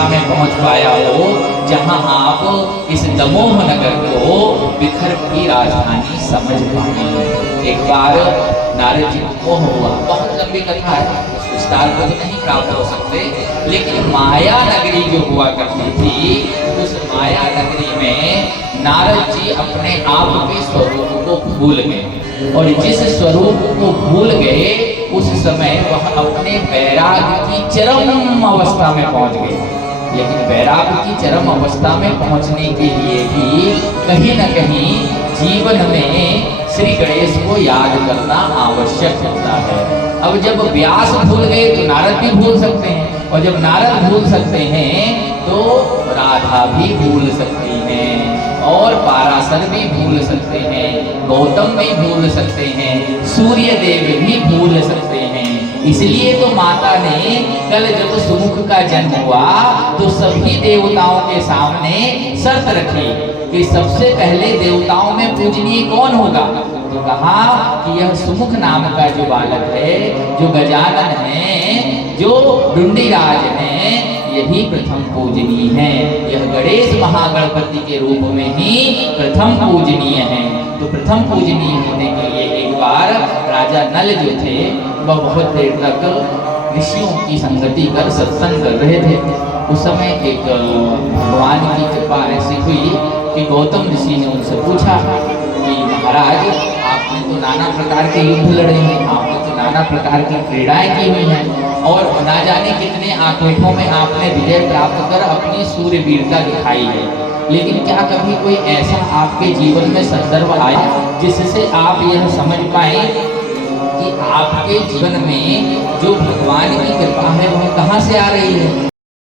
अवस्था में पहुंच पाया हो जहां आप इस दमोह नगर को बिखर की राजधानी समझ पाए। एक बार नारद जी को मोह हुआ, बहुत लंबी कथा है, उस विस्तार को तो नहीं प्राप्त हो सकते, लेकिन माया नगरी जो हुआ करती थी, उस माया नगरी में नारद जी अपने आप के स्वरूप को भूल गए, और जिस स्वरूप को भूल गए उस समय वह अपने वैराग्य की चरम अवस्था में पहुंच गए। लेकिन वैराग्य की चरम अवस्था में पहुंचने के लिए भी कहीं न कहीं जीवन में श्री गणेश को याद करना आवश्यक होता है। अब जब व्यास भूल गए तो नारद भी भूल सकते हैं, और जब नारद भूल सकते हैं तो राधा भी भूल सकती हैं, और पाराशर भी भूल सकते हैं, गौतम भी भूल सकते हैं, सूर्य देव भी भूल सकते हैं। इसलिए तो माता ने कल जब सुमुख का जन्म हुआ तो सभी देवताओं के सामने शर्त रखी कि सबसे पहले देवताओं में पूजनीय कौन होगा। तो कहा कि यह सुमुख नाम का जो बालक है, जो गजानन है, जो डुंडीराज है, यही प्रथम पूजनीय है। यह गणेश महागणपति के रूप में ही प्रथम पूजनीय है। तो प्रथम पूजनीय होने के लिए एक बार राजा नल जो थे वह बहुत देर तक ऋषियों की संगति कर सत्संग कर रहे थे। उस समय एक भगवान की कृपा ऐसी हुई कि गौतम ऋषि ने उनसे पूछा कि महाराज, आपने तो नाना प्रकार के युद्ध लड़े हैं, आपने तो नाना प्रकार की क्रीड़ाएं की हुई हैं, और ना जाने कितने आखेटों में आपने विजय प्राप्त कर अपनी सूर्यवीरता दिखाई है, लेकिन क्या कभी कोई ऐसा आपके जीवन में संदर्भ आया जिससे आप यह समझ पाए कि आपके जीवन में जो भगवान की कृपा है वह कहाँ से आ रही है।